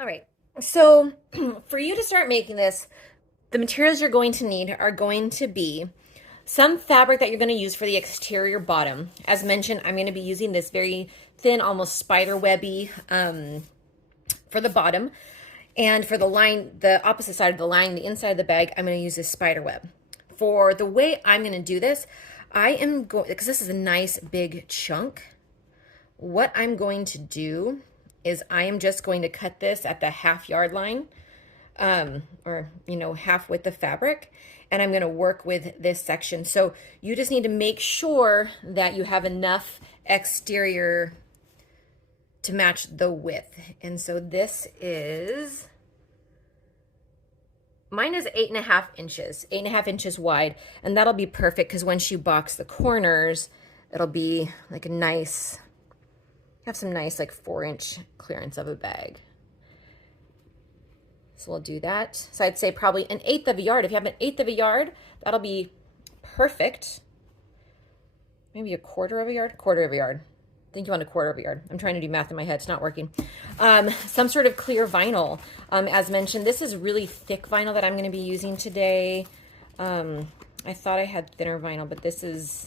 All right, so for you to start making this, the materials you're going to need are going to be some fabric that you're going to use for the exterior bottom. As mentioned, I'm going to be using this very thin, almost spider webby for the bottom. And for the line, the opposite side of the line, the inside of the bag, I'm going to use this spider web. For the way I'm going to do this, I am going, because this is a nice big chunk, what I'm going to do is I am just going to cut this at the half yard line, or, half width of fabric, and I'm going to work with this section. So you just need to make sure that you have enough exterior to match the width. And so this is, mine is 8.5 inches, 8.5 inches wide, and that'll be perfect because once you box the corners, it'll be like a nice, have some nice like 4-inch clearance of a bag. So we'll do that. So I'd say probably 1/8 of a yard. If you have 1/8 of a yard, that'll be perfect. Maybe 1/4 of a yard, 1/4 of a yard. I think you want 1/4 of a yard. I'm trying to do math in my head. It's not working. Some sort of clear vinyl. As mentioned, this is really thick vinyl that I'm going to be using today. I thought I had thinner vinyl, but it's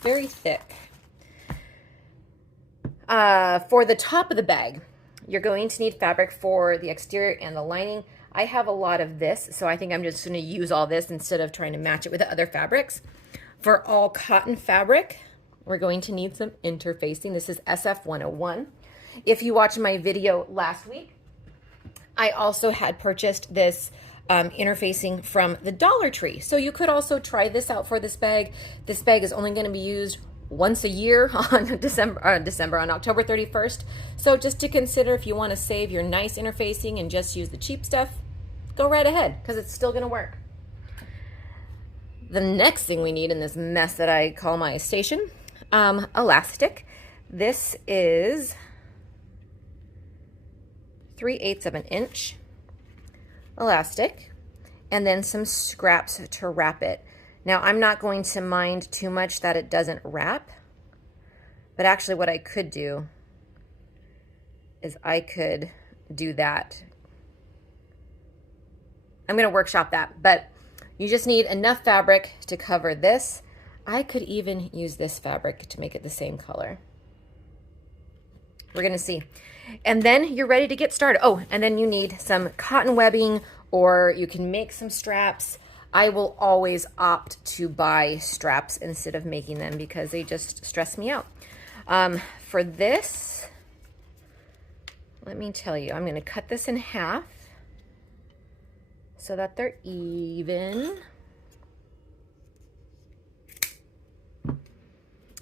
very thick. For the top of the bag, you're going to need fabric for the exterior and the lining. I have a lot of this, so I think I'm just going to use all this instead of trying to match it with the other fabrics. For all cotton fabric, we're going to need some interfacing. This is SF 101. If you watched my video last week, I also had purchased this interfacing from the Dollar Tree. So you could also try this out for this bag. This bag is only going to be used once a year on on October 31st. So just to consider, if you want to save your nice interfacing and just use the cheap stuff, go right ahead because it's still going to work. The next thing we need in this mess that I call my station, elastic. This is 3/8 of an inch elastic, and then some scraps to wrap it. Now, I'm not going to mind too much that it doesn't wrap, but actually what I could do is I could do that. I'm going to workshop that, but you just need enough fabric to cover this. I could even use this fabric to make it the same color. We're going to see. And then you're ready to get started. Oh, and then you need some cotton webbing, or you can make some straps. I will always opt to buy straps instead of making them because they just stress me out. For this, let me tell you, I'm going to cut this in half so that they're even.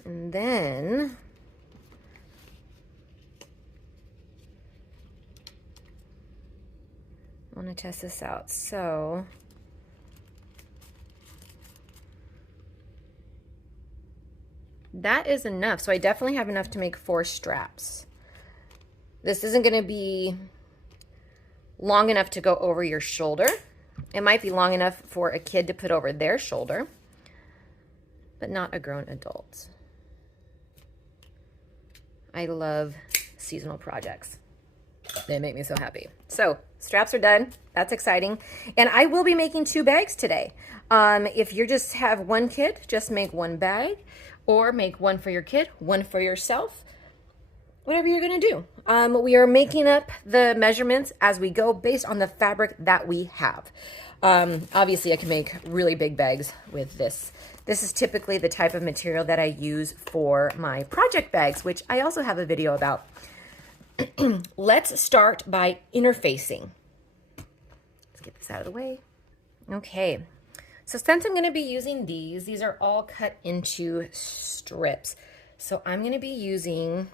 And then I want to test this out. So that is enough. So I definitely have enough to make 4 straps. This isn't going to be long enough to go over your shoulder. It might be long enough for a kid to put over their shoulder, but not a grown adult. I love seasonal projects. They make me so happy. So straps are done. That's exciting. And I will be making 2 bags today. If you just have 1 kid, just make 1 bag, or make 1 for your kid, 1 for yourself, whatever you're gonna do. We are making up the measurements as we go based on the fabric that we have. Obviously I can make really big bags with this. This is typically the type of material that I use for my project bags, which I also have a video about. Let's start by interfacing. Let's get this out of the way. Okay, so since I'm going to be using these are all cut into strips. So I'm going to be using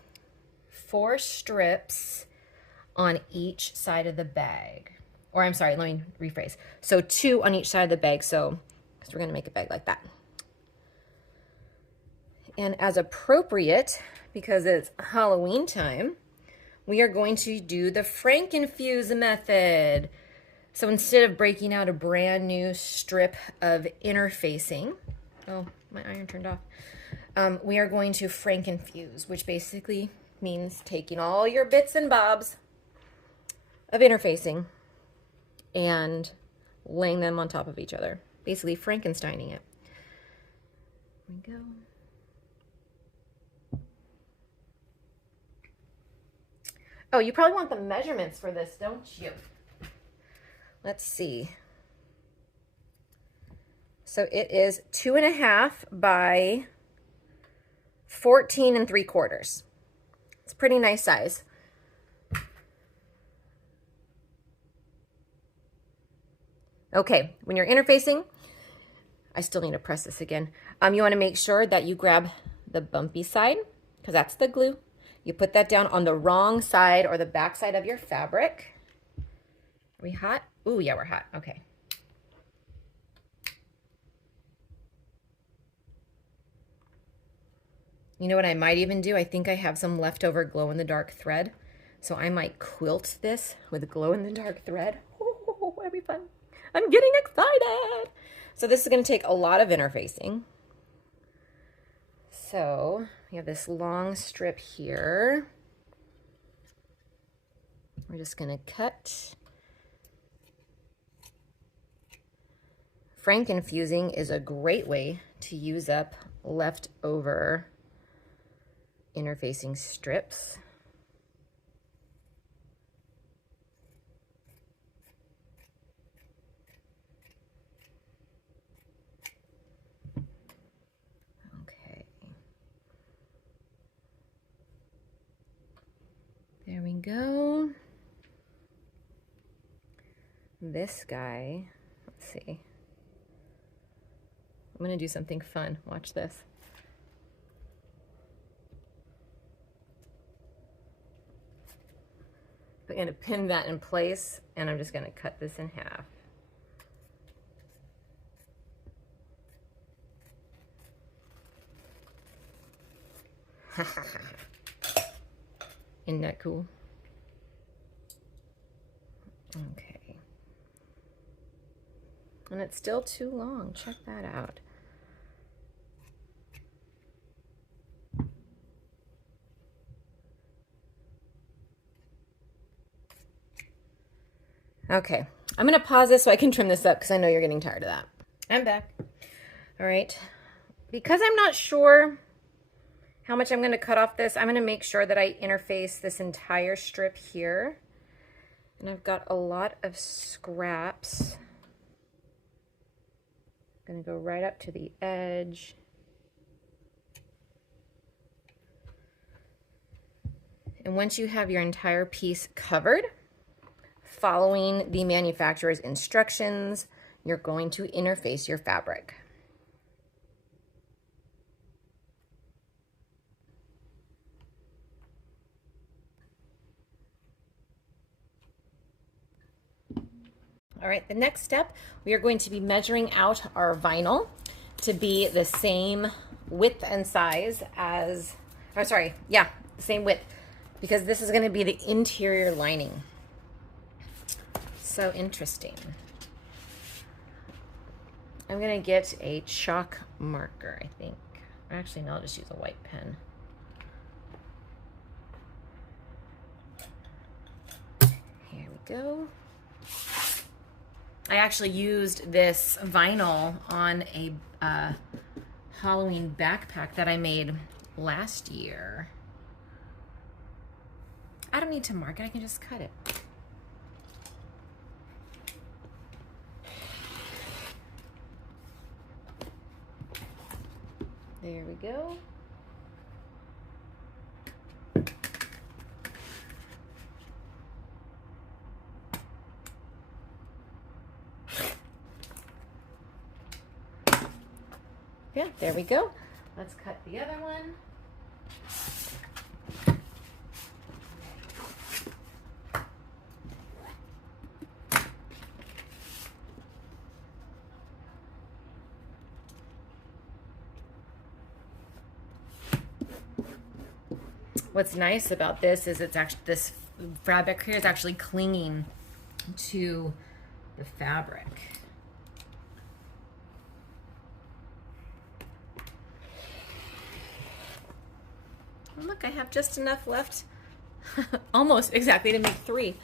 4 strips on each side of the bag. Or I'm sorry, let me rephrase. So 2 on each side of the bag. So, because we're going to make a bag like that. And as appropriate, because it's Halloween time, we are going to do the Frankenfuse method. So instead of breaking out a brand new strip of interfacing, oh, my iron turned off, we are going to Frankenfuse, which basically means taking all your bits and bobs, of interfacing and laying them on top of each other, basically Frankensteining it. There we go. Oh, you probably want the measurements for this, don't you? Let's see. So it is 2.5 by 14 3/4. It's a pretty nice size. Okay, when you're interfacing, I still need to press this again. You want to make sure that you grab the bumpy side, because that's the glue. You put that down on the wrong side or the back side of your fabric. Are we hot? Ooh, yeah, we're hot. Okay. You know what I might even do? I think I have some leftover glow-in-the-dark thread. So I might quilt this with glow-in-the-dark thread. Oh, that'd be fun. I'm getting excited. So this is going to take a lot of interfacing. So we have this long strip here. We're just going to cut. Frankenfusing is a great way to use up leftover interfacing strips. Okay. There we go. This guy, let's see. I'm going to do something fun. Watch this. I'm going to pin that in place, and I'm just going to cut this in half. Isn't that cool? Okay. And it's still too long. Check that out. Okay, I'm gonna pause this so I can trim this up because I know you're getting tired of that. I'm back. All right, because I'm not sure how much I'm gonna cut off this, I'm gonna make sure that I interface this entire strip here. And I've got a lot of scraps. I'm gonna go right up to the edge. And once you have your entire piece covered, following the manufacturer's instructions, you're going to interface your fabric. All right, the next step, we are going to be measuring out our vinyl to be the same width and size as, the same width, because this is going to be the interior lining. So interesting. I'm going to get a chalk marker, I think. Actually, no, I'll just use a white pen. Here we go. I actually used this vinyl on a Halloween backpack that I made last year. I don't need to mark it, I can just cut it. There we go. Yeah, there we go. Let's cut the other one. What's nice about this is it's actually, this fabric here is actually clinging to the fabric. Oh, look, I have just enough left, almost exactly to make 3.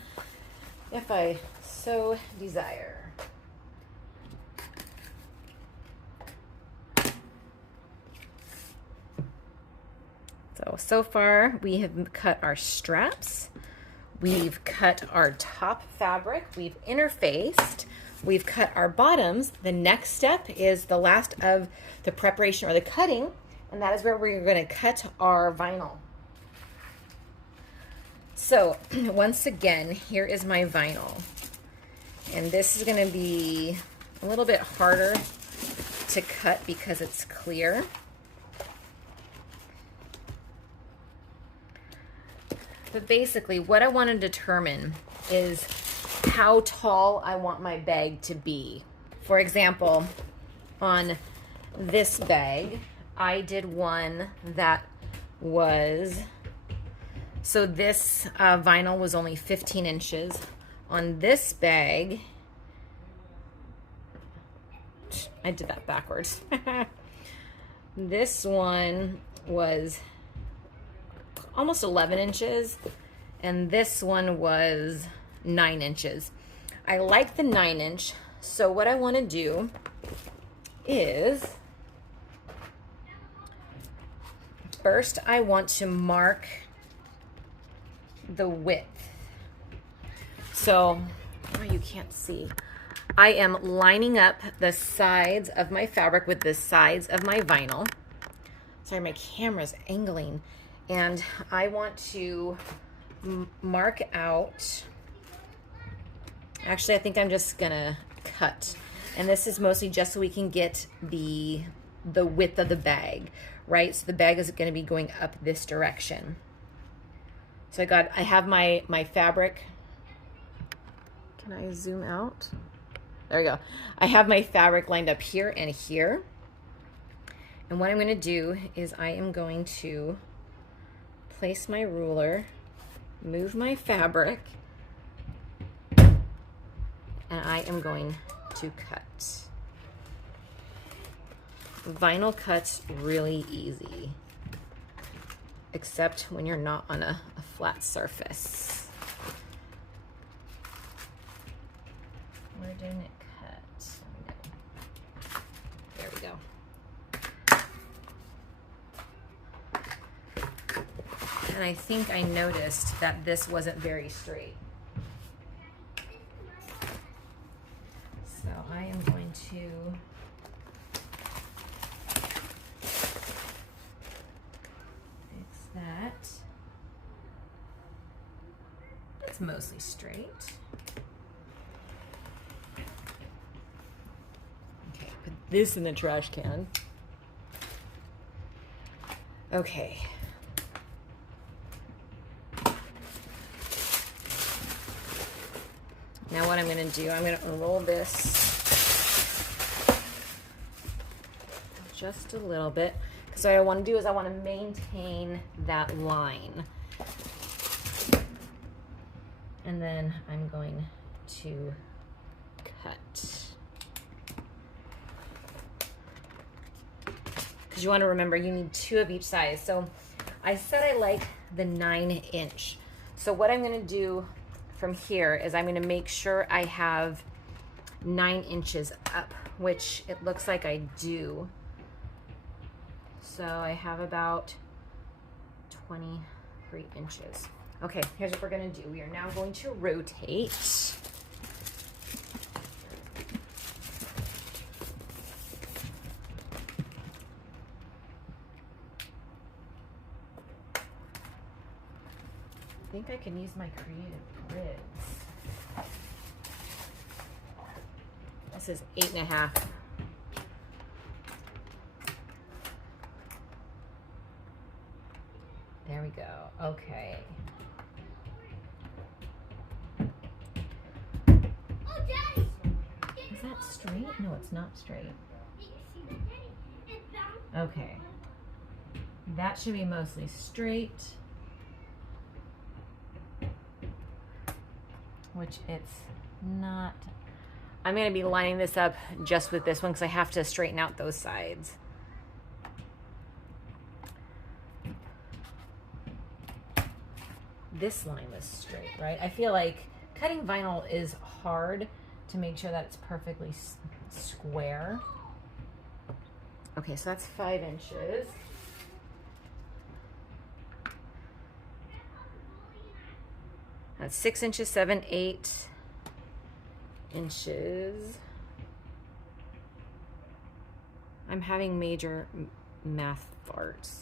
if I so desire. So far we have cut our straps, we've cut our top fabric, we've interfaced, we've cut our bottoms. The next step is the last of the preparation or the cutting, and that is where we're going to cut our vinyl. So once again, here is my vinyl, and this is going to be a little bit harder to cut because it's clear. But basically what I want to determine is how tall I want my bag to be. For example, on this bag, I did one that was, so this vinyl was only 15 inches. On this bag, I did that backwards. This one was almost 11 inches, and this one was 9 inches. I like the 9-inch, so what I want to do is, first I want to mark the width. So, oh, you can't see. I am lining up the sides of my fabric with the sides of my vinyl. Sorry, my camera's angling. And I want to mark out, actually I think I'm just gonna cut. And this is mostly just so we can get the width of the bag, right? So the bag is gonna be going up this direction. So I have my fabric. Can I zoom out? There we go. I have my fabric lined up here and here. And what I'm gonna do is I am going to place my ruler, move my fabric, and I am going to cut. Vinyl cuts really easy, except when you're not on a flat surface. Where didn't it cut? There we go. And I think I noticed that this wasn't very straight. So I am going to fix that. It's mostly straight. Okay, put this in the trash can. Okay. Now what I'm going to do, I'm going to unroll this just a little bit, because what I want to do is I want to maintain that line. And then I'm going to cut. Because you want to remember you need 2 of each size. So I said I like the 9-inch. So what I'm going to do from here is I'm going to make sure I have 9 inches up, which it looks like I do. So I have about 23 inches. Okay, here's what we're going to do. We are now going to rotate. I think I can use my creative grids. This is 8.5. There we go. Okay. Is that straight? No, it's not straight. Okay. That should be mostly straight. Which it's not. I'm going to be lining this up just with this one because I have to straighten out those sides. This line was straight, right? I feel like Cutting vinyl is hard to make sure that it's perfectly square. Okay, so that's 5 inches. That's 6 inches, 7, 8 inches. I'm having major math farts.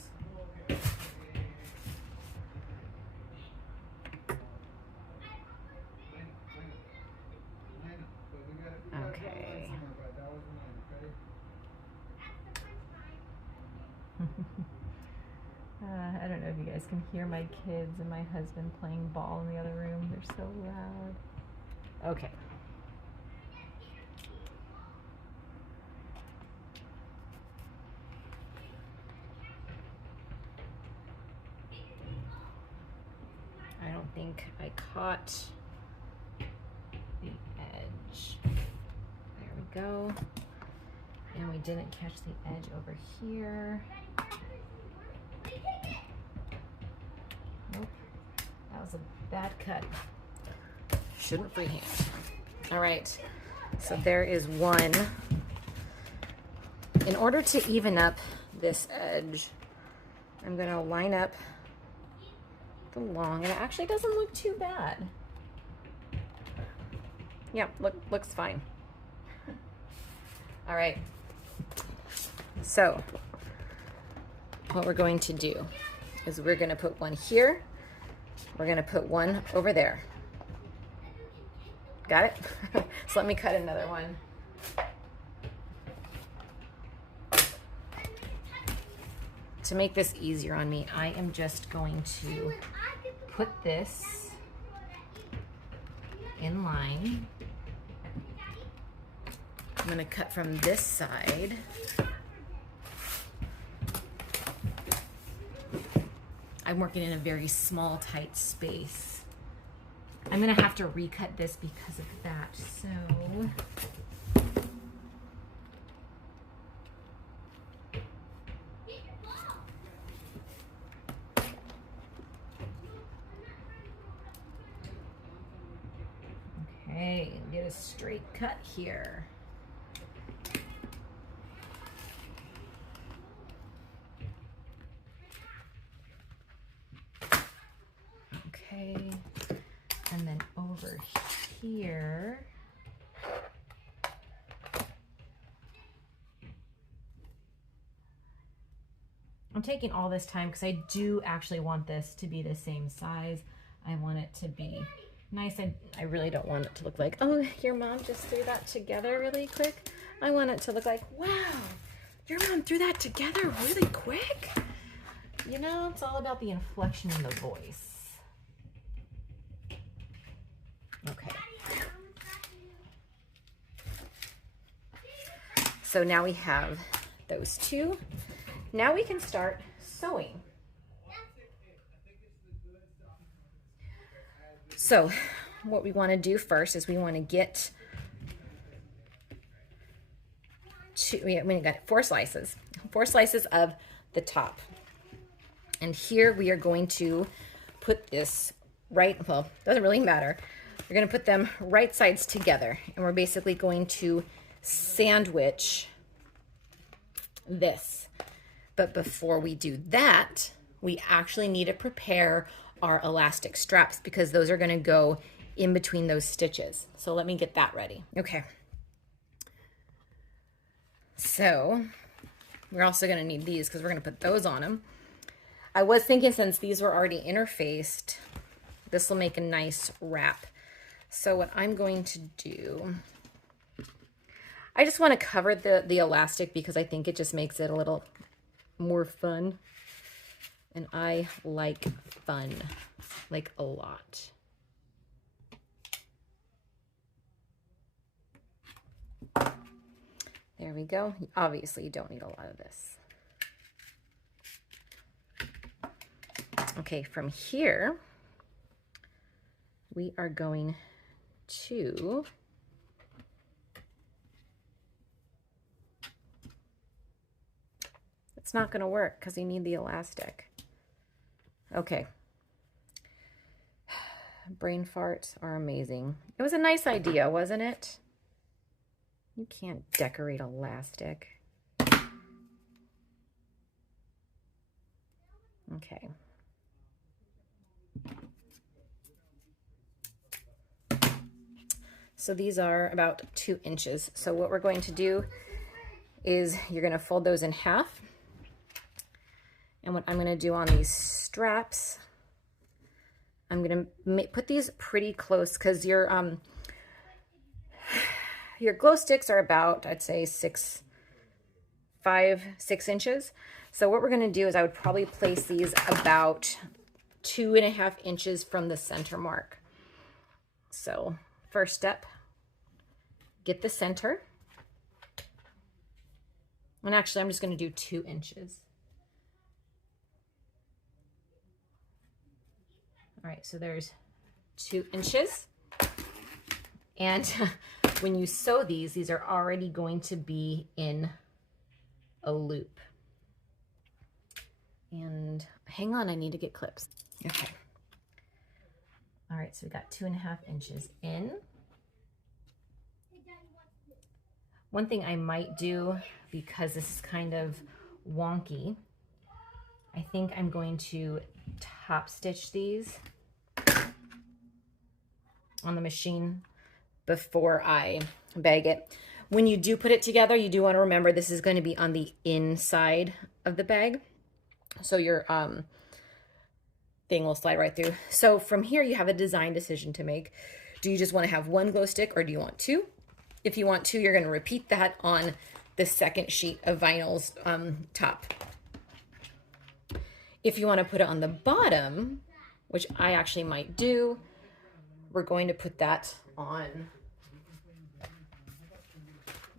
Okay. I don't know if you guys can hear my kids and my husband playing ball in the other room. They're so loud. Okay. I don't think I caught the edge. There we go. And we didn't catch the edge over here. Nope. That was a bad cut. Shouldn't freehand. All right. So there is one. In order to even up this edge, I'm going to line up the long, and it actually doesn't look too bad. Yeah, looks fine. All right. So what we're going to do is we're going to put one here. We're going to put one over there. Got it? So let me cut another one. To make this easier on me, I am just going to put this in line. I'm going to cut from this side. I'm working in a very small, tight space. I'm going to have to recut this because of that. So okay, get a straight cut here. Okay, and then over here, I'm taking all this time because I do actually want this to be the same size. I want it to be nice. I really don't want it to look like, oh, your mom just threw that together really quick. I want it to look like, wow, your mom threw that together really quick. You know, it's all about the inflection in the voice. Okay. So now we have those two. Now we can start sewing. So what we want to do first is we want to get we got 4 slices of the top. And here we are going to put this right, well, doesn't really matter. We're going to put them right sides together, and we're basically going to sandwich this. But before we do that, we actually need to prepare our elastic straps because those are going to go in between those stitches. So let me get that ready. Okay. So we're also going to need these because we're going to put those on them. I was thinking since these were already interfaced, this will make a nice wrap. So what I'm going to do, I just want to cover the elastic because I think it just makes it a little more fun. And I like fun, like a lot. There we go. Obviously, you don't need a lot of this. Okay, from here, we are going to it's not going to work because you need the elastic. Okay. brain farts are amazing. It was a nice idea, wasn't it? You can't decorate elastic. Okay. So these are about 2 inches. So what we're going to do is you're going to fold those in half. And what I'm going to do on these straps, I'm going to put these pretty close because your glow sticks are about, I'd say 5, 6 inches. So what we're going to do is I would probably place these about 2.5 inches from the center mark. So first step, get the center. And actually, I'm just going to do 2 inches. All right, so there's 2 inches. And when you sew these are already going to be in a loop. And hang on, I need to get clips. Okay. All right, so we got 2.5 inches in. One thing I might do, because this is kind of wonky, I think I'm going to top stitch these on the machine before I bag it. When you do put it together, you do want to remember this is going to be on the inside of the bag. So your thing will slide right through. So from here, you have a design decision to make. Do you just want to have 1 glow stick or do you want 2? If you want 2, you're going to repeat that on the second sheet of vinyl's top. If you want to put it on the bottom, which I actually might do, we're going to put that on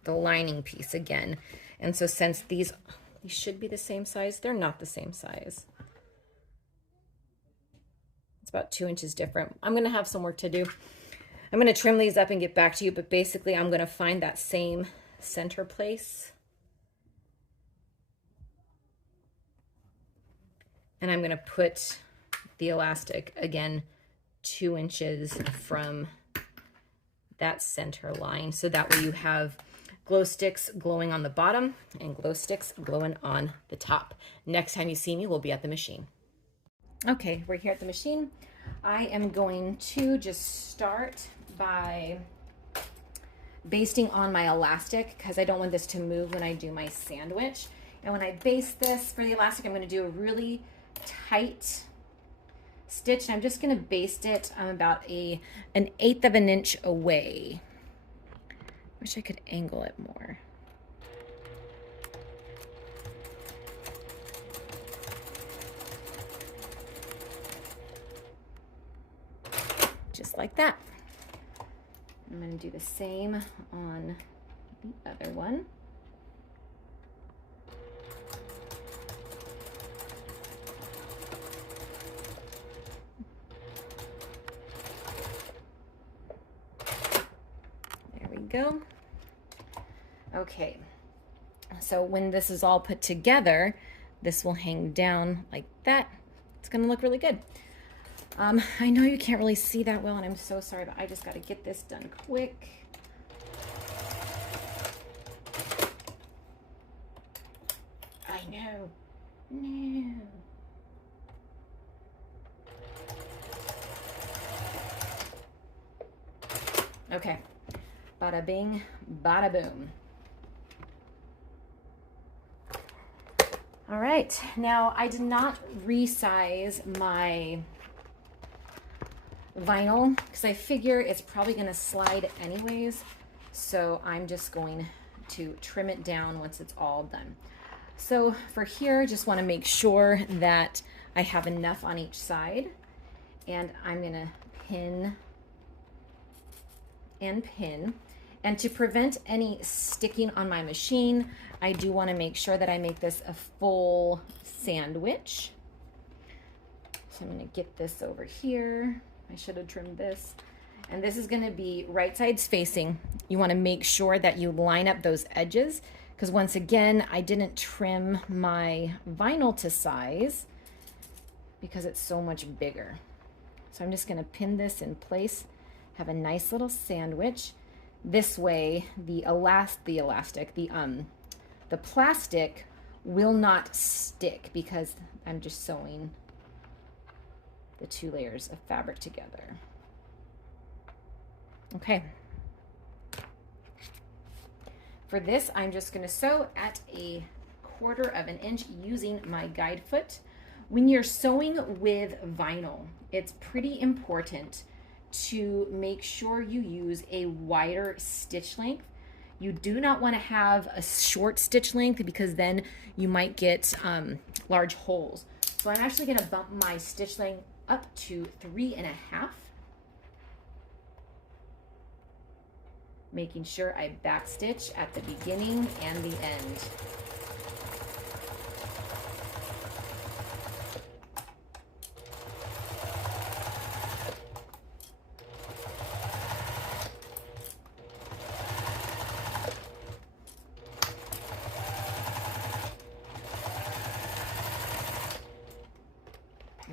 the lining piece again. And so since these should be the same size, they're not the same size. It's about 2 inches different. I'm going to have some work to do. I'm going to trim these up and get back to you, but basically I'm going to find that same center place. And I'm going to put the elastic again 2 inches from that center line. So that way you have glow sticks glowing on the bottom and glow sticks glowing on the top. Next time you see me, we'll be at the machine. Okay, we're here at the machine. I am going to just start by basting on my elastic because I don't want this to move when I do my sandwich. And when I baste this for the elastic, I'm going to do a really tight stitch. I'm just going to baste it about an 1/8 of an inch away. Wish I could angle it more. Just like that. I'm going to do the same on the other one. There we go. Okay, so when this is all put together, this will hang down like that. It's going to look really good. I know you can't really see that well, and I'm so sorry, but I just got to get this done quick. I know. No. Okay. Bada bing, bada boom. All right. Now, I did not resize my vinyl because I figure it's probably going to slide anyways, so I'm just going to trim it down once it's all done. So for here, just want to make sure that I have enough on each side, and I'm going to pin and pin. And to prevent any sticking on my machine, I do want to make sure that I make this a full sandwich. So I'm going to get this over here. I should have trimmed this. And this is going to be right sides facing. You want to make sure that you line up those edges, because once again, I didn't trim my vinyl to size because it's so much bigger. So I'm just going to pin this in place, have a nice little sandwich. This way, the plastic will not stick because I'm just sewing the 2 layers of fabric together. Okay. For this, I'm just going to sew at a 1/4 of an inch using my guide foot. When you're sewing with vinyl, it's pretty important to make sure you use a wider stitch length. You do not want to have a short stitch length because then you might get large holes. So I'm actually going to bump my stitch length up to 3.5, making sure I back stitch at the beginning and the end.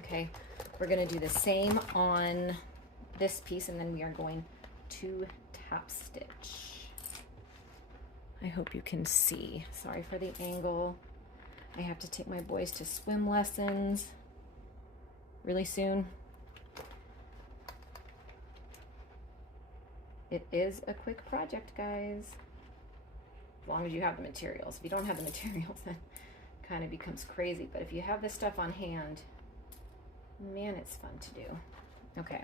Okay, we're going to do the same on this piece, and then we are going to top stitch. I hope you can see. Sorry for the angle. I have to take my boys to swim lessons really soon. It is a quick project, guys, as long as you have the materials. If you don't have the materials, then it kind of becomes crazy. But if you have this stuff on hand, man, it's fun to do. Okay.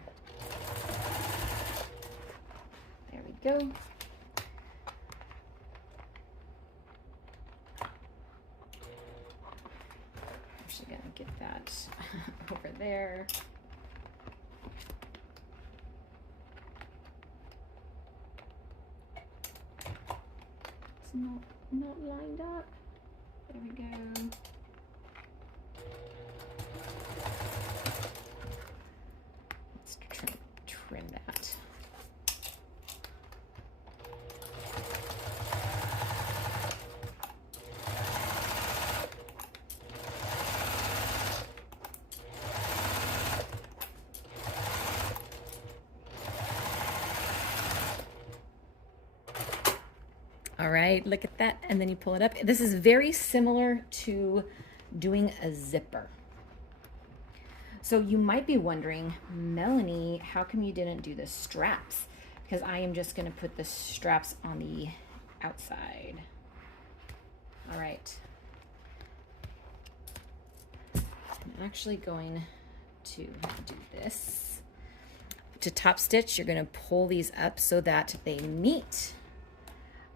There we go. I'm actually going to get that over there. It's not lined up. There we go. Let's trim that. All right, look at that, and then you pull it up. This is very similar to doing a zipper. So you might be wondering, Melanie, how come you didn't do the straps? Because I am just gonna put the straps on the outside. All right. I'm actually going to do this. To top stitch, you're gonna pull these up so that they meet.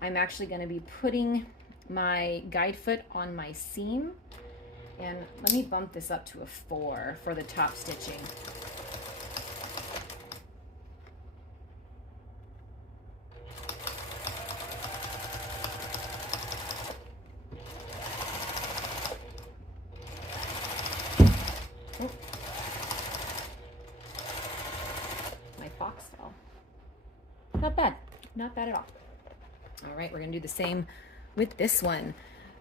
I'm actually going to be putting my guide foot on my seam, and let me bump this up to a 4 for the top stitching. Oh. My fox fell. Not bad, not bad at all. All right, we're gonna do the same with this one.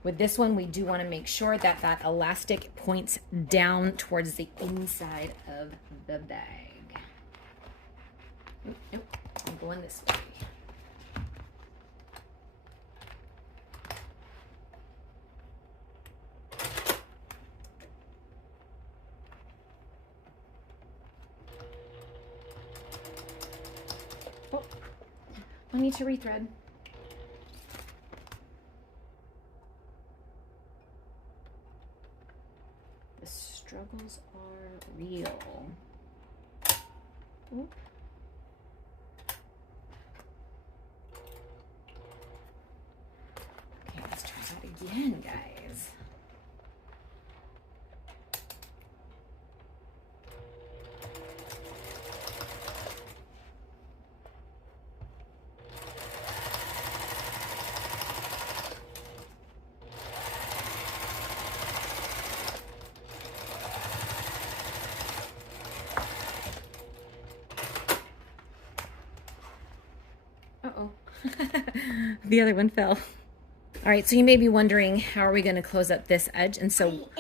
With this one, we do wanna make sure that that elastic points down towards the inside of the bag. Nope, I'm going this way. Oh, I need to rethread. The struggles are real. Oop. Okay, let's try that again, guys. Uh-oh. The other one fell. All right, so you may be wondering, how are we going to close up this edge? And so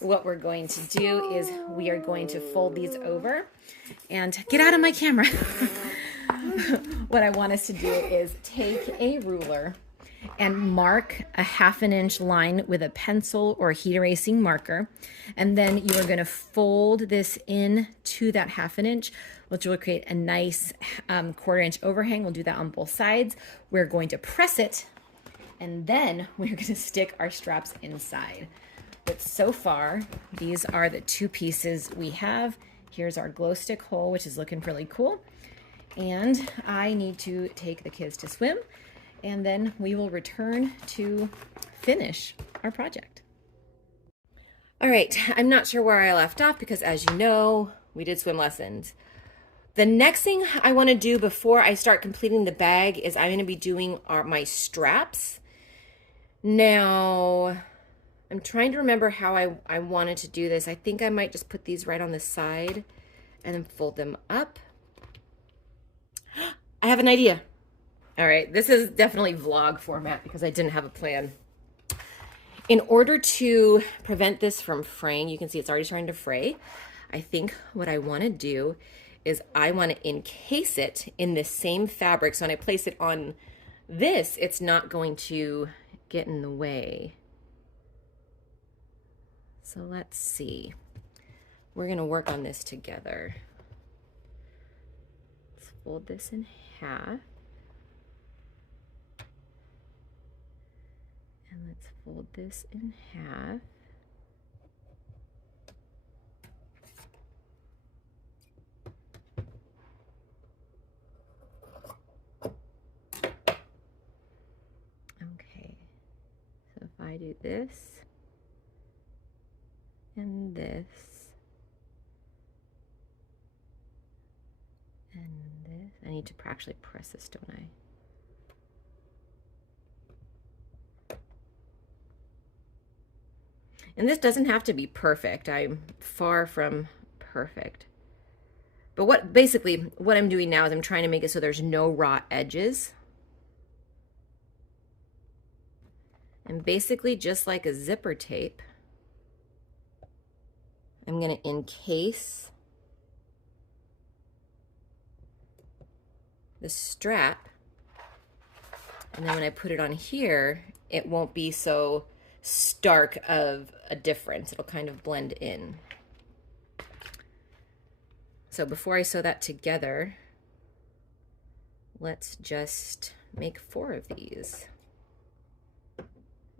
what we're going to do is we are going to fold these over and get out of my camera. What I want us to do is take a ruler and mark a 1/2 inch line with a pencil or heat erasing marker. And then you are going to fold this in to that 1/2 inch, which will create a nice 1/4 inch overhang. We'll do that on both sides. We're going to press it, and then we're going to stick our straps inside. But so far, these are the 2 pieces we have. Here's our glow stick hole, which is looking really cool. And I need to take the kids to swim, and then we will return to finish our project. All right, I'm not sure where I left off because, as you know, we did swim lessons. The next thing I want to do before I start completing the bag is I'm going to be doing my straps. Now, I'm trying to remember how I wanted to do this. I think I might just put these right on the side and then fold them up. I have an idea. All right, this is definitely vlog format because I didn't have a plan. In order to prevent this from fraying, you can see it's already starting to fray. I think what I want to do is I want to encase it in the same fabric. So when I place it on this, it's not going to get in the way. So let's see. We're going to work on this together. Let's fold this in half. And let's fold this in half. Okay, so if I do this and this and this, I need to actually press this, don't I? And this doesn't have to be perfect. I'm far from perfect. But basically what I'm doing now is I'm trying to make it so there's no raw edges. And basically, just like a zipper tape, I'm going to encase the strap. And then when I put it on here, it won't be so stark of a difference. It'll kind of blend in. So before I sew that together, let's just make 4 of these.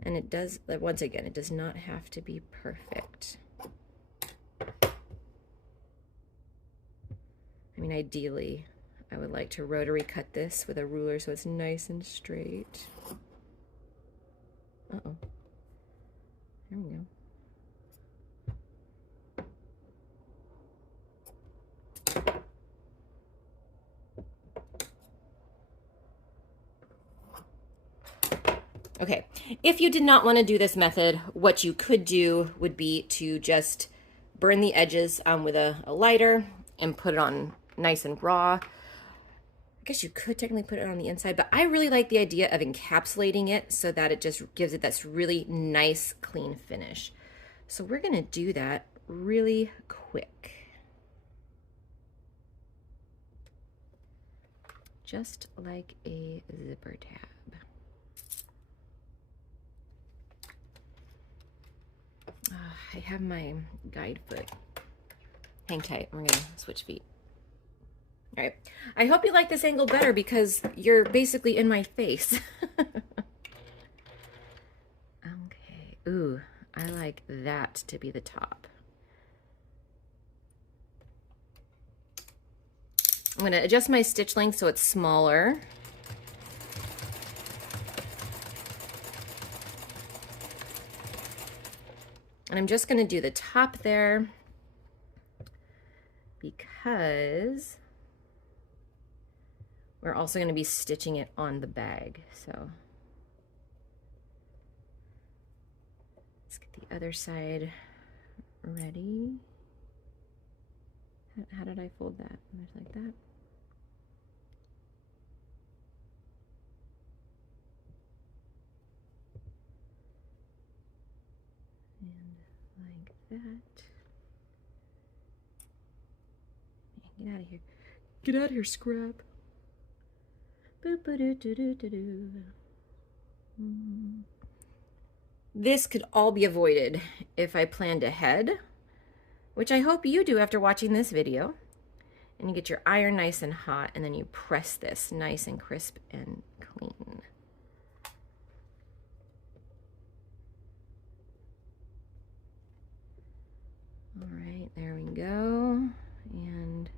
And it does, once again, it does not have to be perfect. I mean, ideally, I would like to rotary cut this with a ruler so it's nice and straight. Uh-oh. There we go. Okay, if you did not want to do this method, what you could do would be to just burn the edges with a lighter and put it on nice and raw. I guess you could technically put it on the inside, but I really like the idea of encapsulating it so that it just gives it this really nice, clean finish. So we're gonna do that really quick. Just like a zipper tab. I have my guide foot. Hang tight, we're gonna switch feet. All right, I hope you like this angle better because you're basically in my face. Okay, ooh, I like that to be the top. I'm gonna adjust my stitch length so it's smaller. And I'm just going to do the top there because we're also going to be stitching it on the bag. So let's get the other side ready. How did I fold that? Just like that. Okay. that. Get out of here. Get out of here, scrap. This could all be avoided if I planned ahead, which I hope you do after watching this video. And you get your iron nice and hot, and then you press this nice and crisp and clean. All right, there we go. And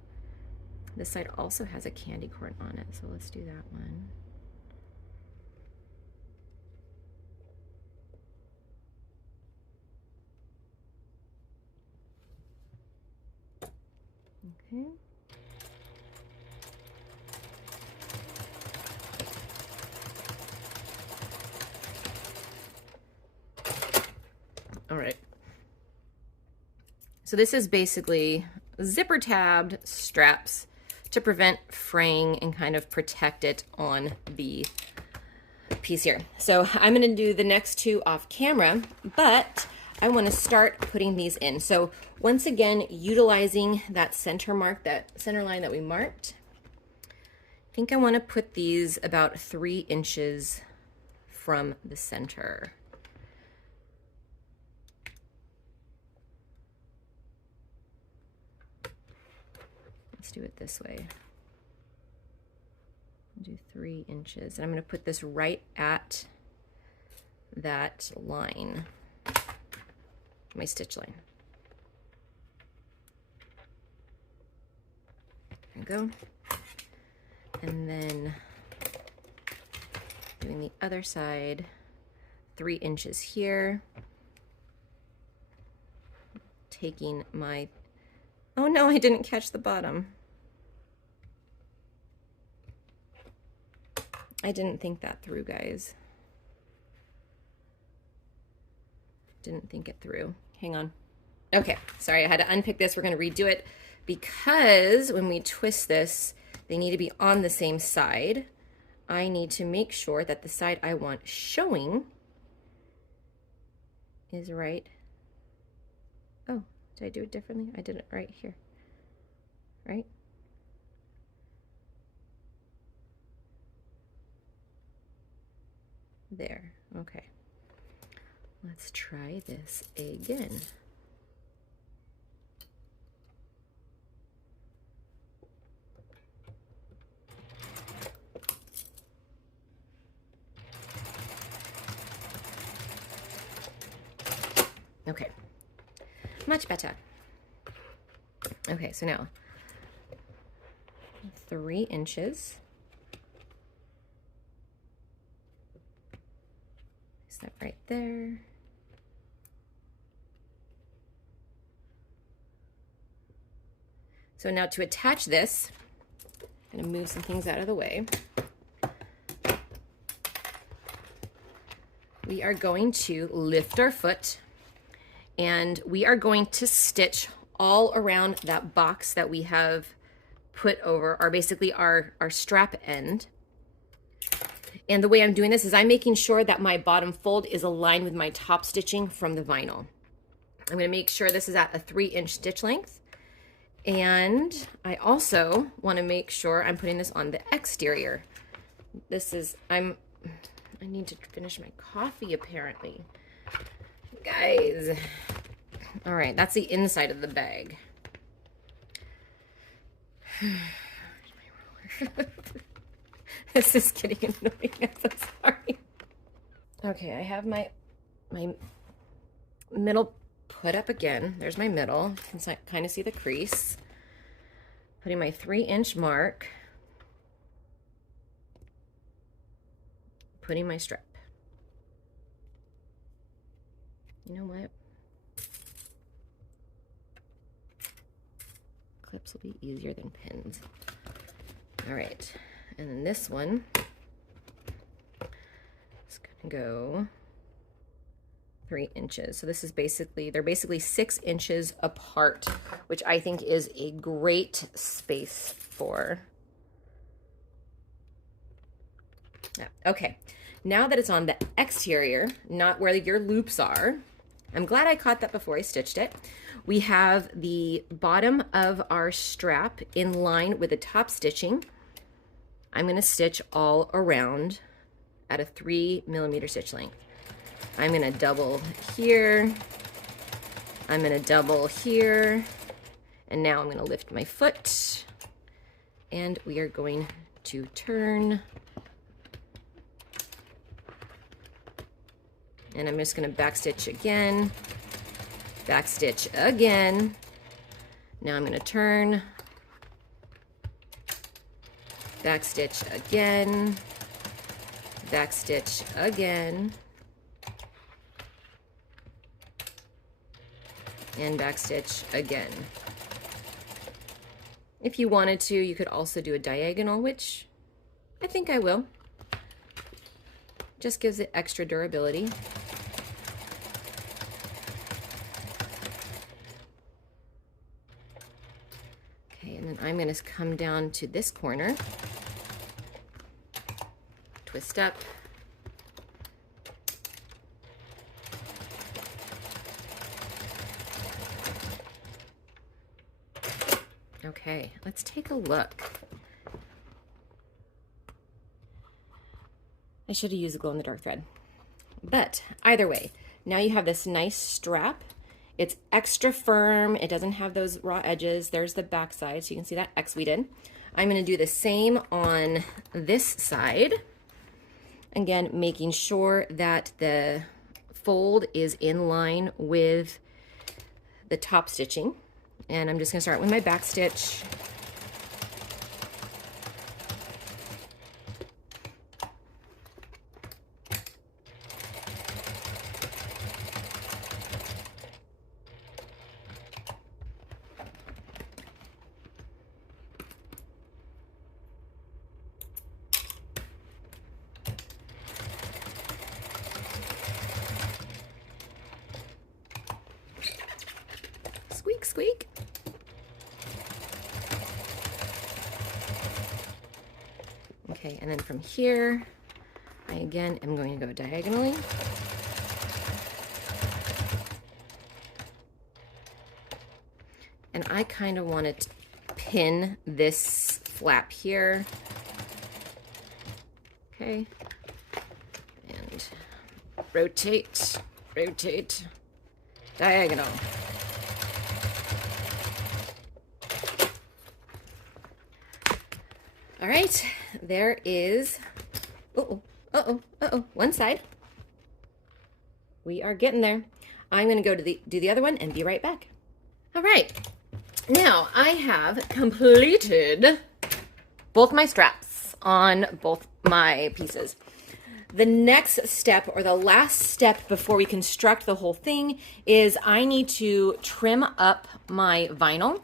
this side also has a candy corn on it, so let's do that one. Okay. All right. So this is basically zipper tabbed straps to prevent fraying and kind of protect it on the piece here. So I'm going to do the next two off camera, but I want to start putting these in. So once again, utilizing that center mark, that center line that we marked, I think I want to put these about 3 inches from the center. Let's do it this way. Do 3 inches, and I'm going to put this right at that line, my stitch line. There we go. And then doing the other side, 3 inches here. Taking my, oh no, I didn't catch the bottom. I didn't think that through, guys. Didn't think it through. Hang on. Okay, sorry, I had to unpick this. We're going to redo it because when we twist this, they need to be on the same side. I need to make sure that the side I want showing is right. Oh, did I do it differently? I did it right here, right? There, okay. Let's try this again. Okay, much better. Okay, so now 3 inches. That right there. So now to attach this, I'm going to move some things out of the way. We are going to lift our foot and we are going to stitch all around that box that we have put over basically our strap end. And the way I'm doing this is I'm making sure that my bottom fold is aligned with my top stitching from the vinyl. I'm going to make sure this is at a 3-inch stitch length. And I also want to make sure I'm putting this on the exterior. This is, I need to finish my coffee apparently. Guys. All right, that's the inside of the bag. Where's my roller? This is getting annoying. I'm so sorry. Okay, I have my middle put up again. There's my middle. You can kind of see the crease. Putting my 3-inch mark. Putting my strap. You know what? Clips will be easier than pins. All right. And then this one is gonna go 3 inches. So this is basically, they're basically 6 inches apart, which I think is a great space for. Yeah. Okay, now that it's on the exterior, not where your loops are, I'm glad I caught that before I stitched it. We have the bottom of our strap in line with the top stitching. I'm going to stitch all around at a 3mm stitch length. I'm going to double here. I'm going to double here. And now I'm going to lift my foot. And we are going to turn. And I'm just going to backstitch again. Backstitch again. Now I'm going to turn. Backstitch again. Backstitch again. And backstitch again. If you wanted to, you could also do a diagonal, which I think I will. Just gives it extra durability. Okay, and then I'm going to come down to this corner, twist up, okay, let's take a look. I should have used a glow-in-the-dark thread. But either way, now you have this nice strap. It's extra firm. It doesn't have those raw edges. There's the back side, so you can see that X we did. I'm going to do the same on this side. Again, making sure that the fold is in line with the top stitching. And I'm just going to start with my back stitch. Squeak, squeak. Okay, and then from here, I again am going to go diagonally. And I kind of want to pin this flap here. Okay. And rotate, rotate, diagonal. All right, there is, one side. We are getting there. I'm gonna go to do the other one and be right back. All right, now I have completed both my straps on both my pieces. The next step, or the last step before we construct the whole thing, is I need to trim up my vinyl.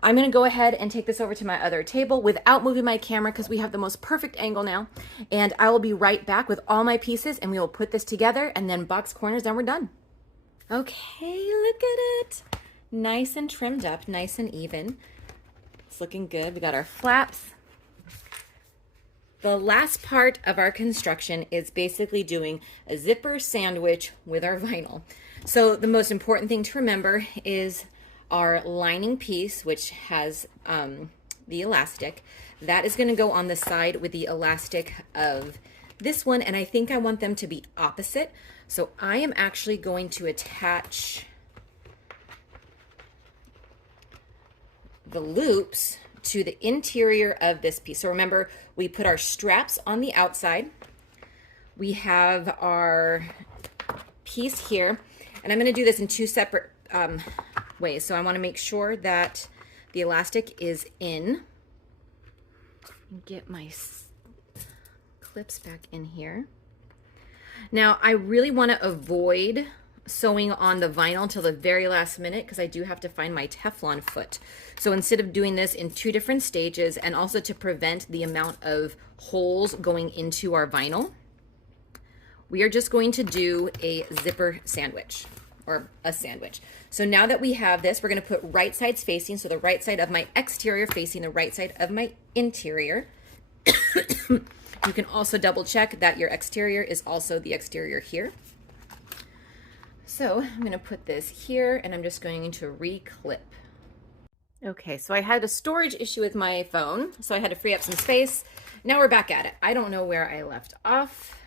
I'm going to go ahead and take this over to my other table without moving my camera because we have the most perfect angle now. And I will be right back with all my pieces and we will put this together and then box corners and we're done. Okay, look at it. Nice and trimmed up, nice and even. It's looking good. We got our flaps. The last part of our construction is basically doing a zipper sandwich with our vinyl. So the most important thing to remember is our lining piece, which has the elastic. That is going to go on the side with the elastic of this one, and I think I want them to be opposite. So I am actually going to attach the loops to the interior of this piece. So remember, we put our straps on the outside. We have our piece here, and I'm going to do this in two separate ways. So I want to make sure that the elastic is in. Get my clips back in here. Now I really want to avoid sewing on the vinyl until the very last minute because I do have to find my Teflon foot. So instead of doing this in two different stages, and also to prevent the amount of holes going into our vinyl, we are just going to do a zipper sandwich, or a sandwich. So now that we have this, we're going to put right sides facing, so the right side of my exterior facing the right side of my interior. You can also double check that your exterior is also the exterior here. So I'm going to put this here and I'm just going to reclip. Okay, so I had a storage issue with my phone, so I had to free up some space. Now we're back at it. I don't know where I left off.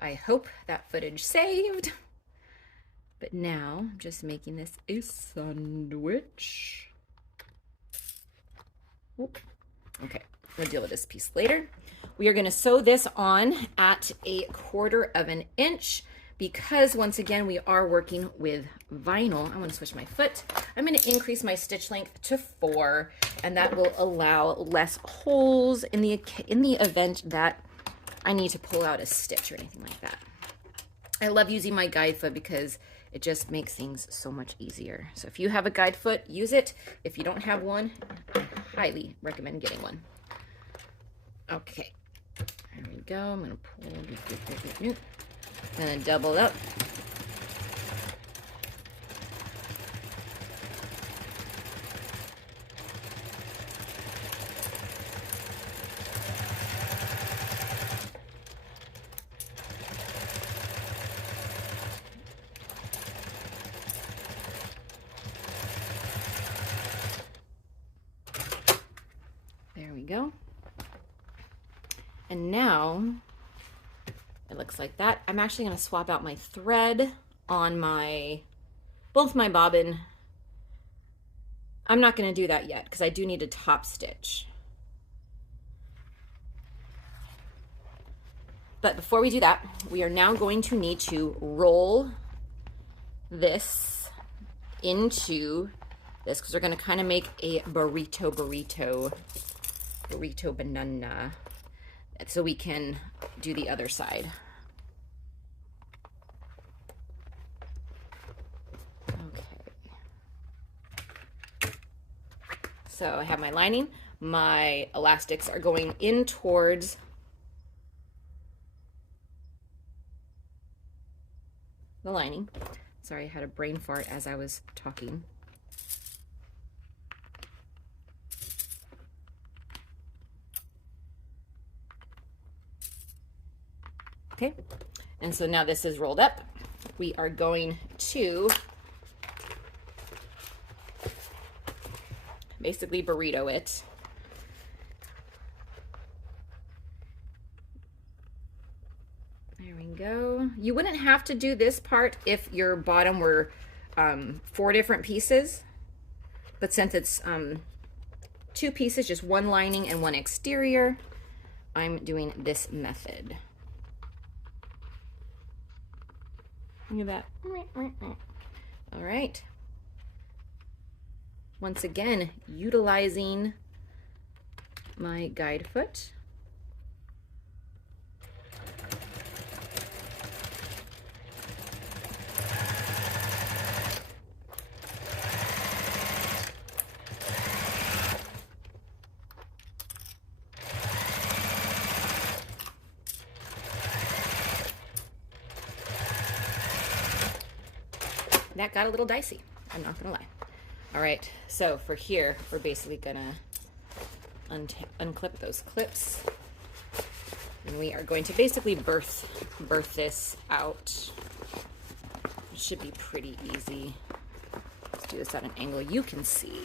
I hope that footage saved. But now I'm just making this a sandwich. Oop. Okay, we'll deal with this piece later. We are going to sew this on at 1/4 of an inch because once again we are working with vinyl. I want to switch my foot. I'm going to increase my stitch length to 4, and that will allow less holes in the event that I need to pull out a stitch or anything like that. I love using my guide foot because it just makes things so much easier. So if you have a guide foot, use it. If you don't have one, I highly recommend getting one. Okay, there we go. I'm going to pull, and then double up. There we go. And now it looks like that. I'm actually going to swap out my thread on both my bobbin. I'm not going to do that yet because I do need a top stitch. But before we do that, we are now going to need to roll this into this because we're going to kind of make a burrito banana, so we can do the other side. Okay. So I have my lining. My elastics are going in towards the lining. Sorry, I had a brain fart as I was talking. Okay, and so now this is rolled up. We are going to basically burrito it. There we go. You wouldn't have to do this part if your bottom were 4 different pieces, but since it's 2 pieces, just 1 lining and 1 exterior, I'm doing this method. Look at that. All right. Once again, utilizing my guide foot. That got a little dicey, I'm not gonna lie. All right, so for here, we're basically gonna unclip those clips, and we are going to basically birth this out. It should be pretty easy. Let's do this at an angle you can see.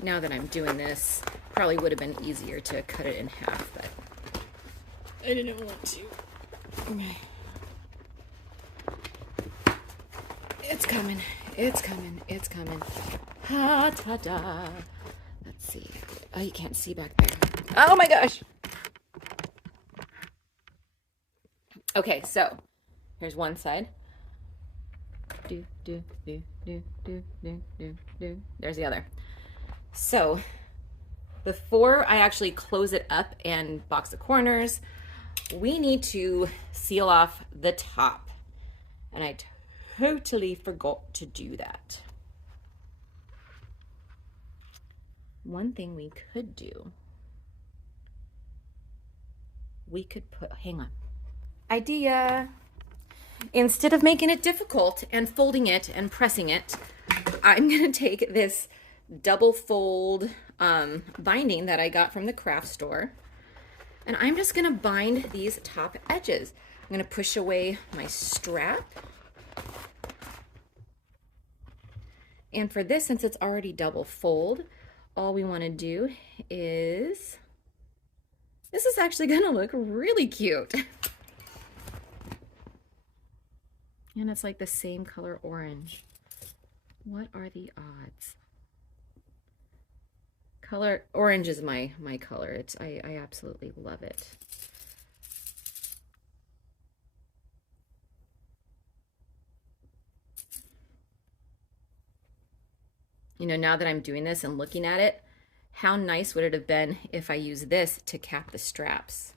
Now that I'm doing this, probably would have been easier to cut it in half, but I didn't want to. Okay. It's coming. It's coming. It's coming. Ha ta da. Let's see. Oh, you can't see back there. Oh my gosh. Okay, so here's one side. Do do do do do do do do. There's the other. So before I actually close it up and box the corners, we need to seal off the top. And I totally forgot to do that. One thing we could do, we could put, hang on. Idea. Instead of making it difficult and folding it and pressing it, I'm gonna take this double fold binding that I got from the craft store. And I'm just gonna bind these top edges. I'm gonna push away my strap. And for this, since it's already double fold, all we wanna do is, this is actually gonna look really cute. And it's like the same color orange. What are the odds? Color orange is my color. I absolutely love it. You know, now that I'm doing this and looking at it, how nice would it have been if I used this to cap the straps?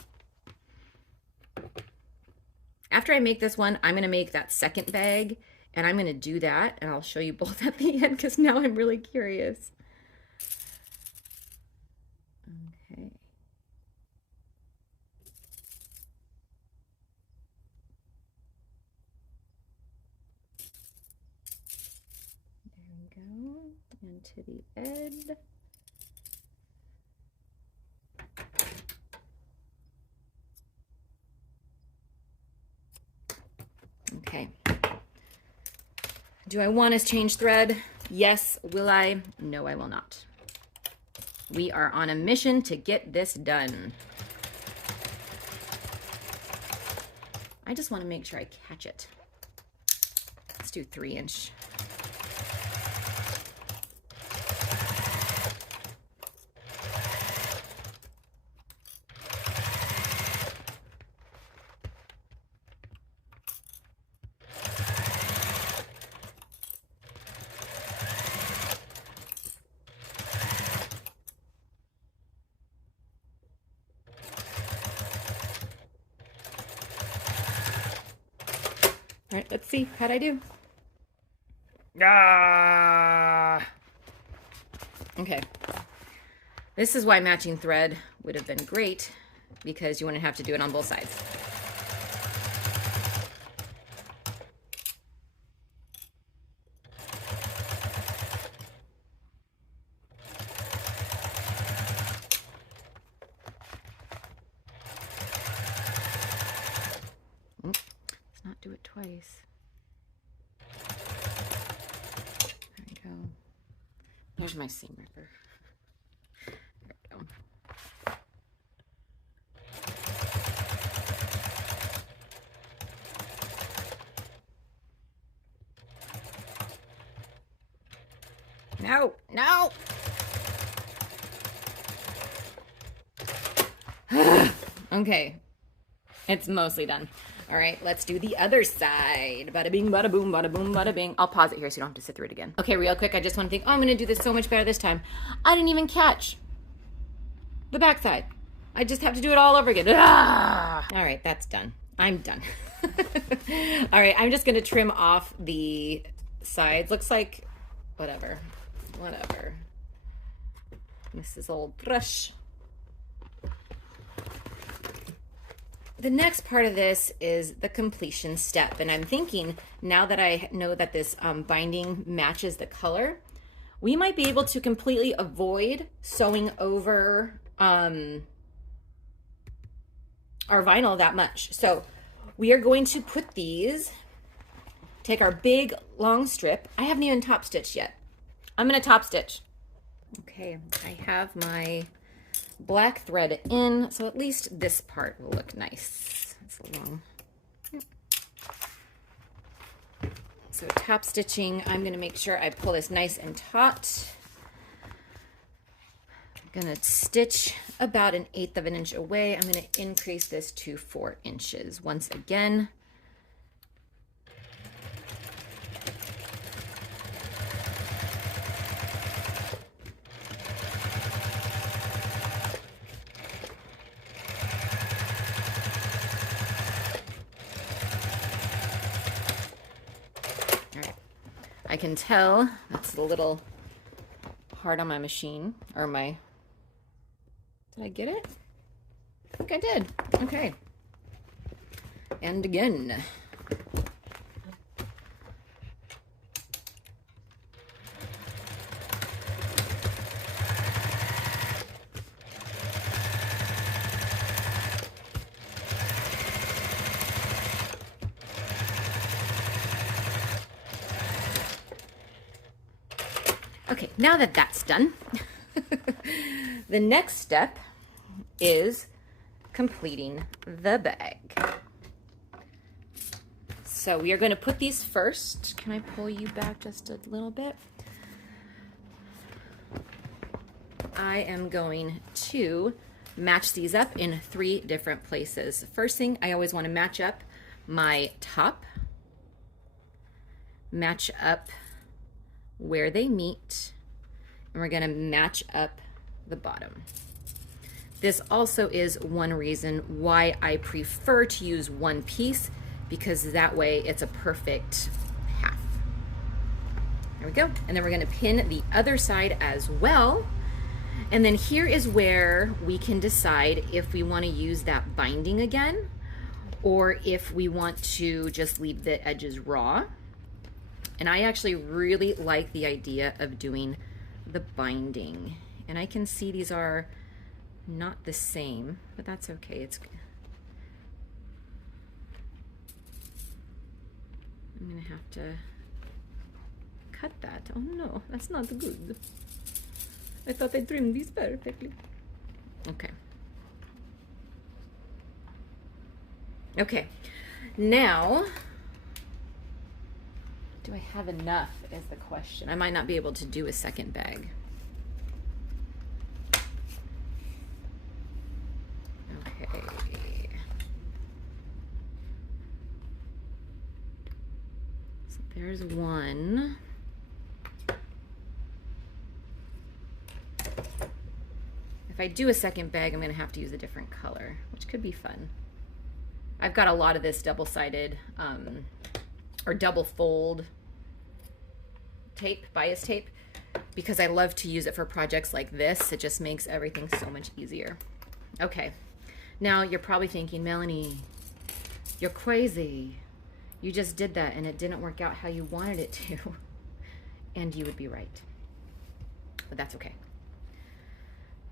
After I make this one, I'm going to make that second bag, and I'm going to do that, and I'll show you both at the end because now I'm really curious. Okay. There we go, into the end. Okay. Do I want to change thread? Yes. Will I? No, I will not. We are on a mission to get this done. I just want to make sure I catch it. Let's do 3-inch. All right, let's see. How'd I do? Ah! Okay. This is why matching thread would have been great, because you wouldn't have to do it on both sides. Do it twice. There we go. Here's my seam ripper. There we go. No, no. Okay, it's mostly done. All right, let's do the other side. Bada bing, bada boom, bada boom, bada bing. I'll pause it here so you don't have to sit through it again. Okay, real quick, I just want to think, oh, I'm going to do this so much better this time. I didn't even catch the back side. I just have to do it all over again. Ah! All right, that's done. I'm done. All right, I'm just going to trim off the sides. Looks like whatever. Mrs. Old Brush. The next part of this is the completion step, and I'm thinking now that I know that this binding matches the color, we might be able to completely avoid sewing over our vinyl that much. So we are going to put these, take our big long strip. I haven't even top stitched yet. I'm going to top stitch. Okay, I have my black thread in, so at least this part will look nice. It's long. So top stitching, I'm going to make sure I pull this nice and taut. I'm going to stitch about 1/8 of an inch away. I'm going to increase this to 4 inches once again. I can tell that's a little hard on my machine, or my, did I get it? I think I did. Okay. And again. Okay, now that that's done, the next step is completing the bag. So we are going to put these first. Can I pull you back just a little bit? I am going to match these up in 3 different places. First thing, I always want to match up my top, match up where they meet, and we're going to match up the bottom. This also is one reason why I prefer to use one piece, because that way it's a perfect half. There we go. And then we're going to pin the other side as well. And then here is where we can decide if we want to use that binding again, or if we want to just leave the edges raw. And I actually really like the idea of doing the binding. And I can see these are not the same, but that's okay. I'm gonna have to cut that. Oh no, that's not good. I thought I trimmed these perfectly. Okay. Okay, now, do I have enough is the question. I might not be able to do a second bag. Okay. So there's one. If I do a second bag, I'm going to have to use a different color, which could be fun. I've got a lot of this double-sided or double fold tape, bias tape, because I love to use it for projects like this. It just makes everything so much easier. Okay, now you're probably thinking, Melanie, you're crazy. You just did that and it didn't work out how you wanted it to. And you would be right, but that's okay.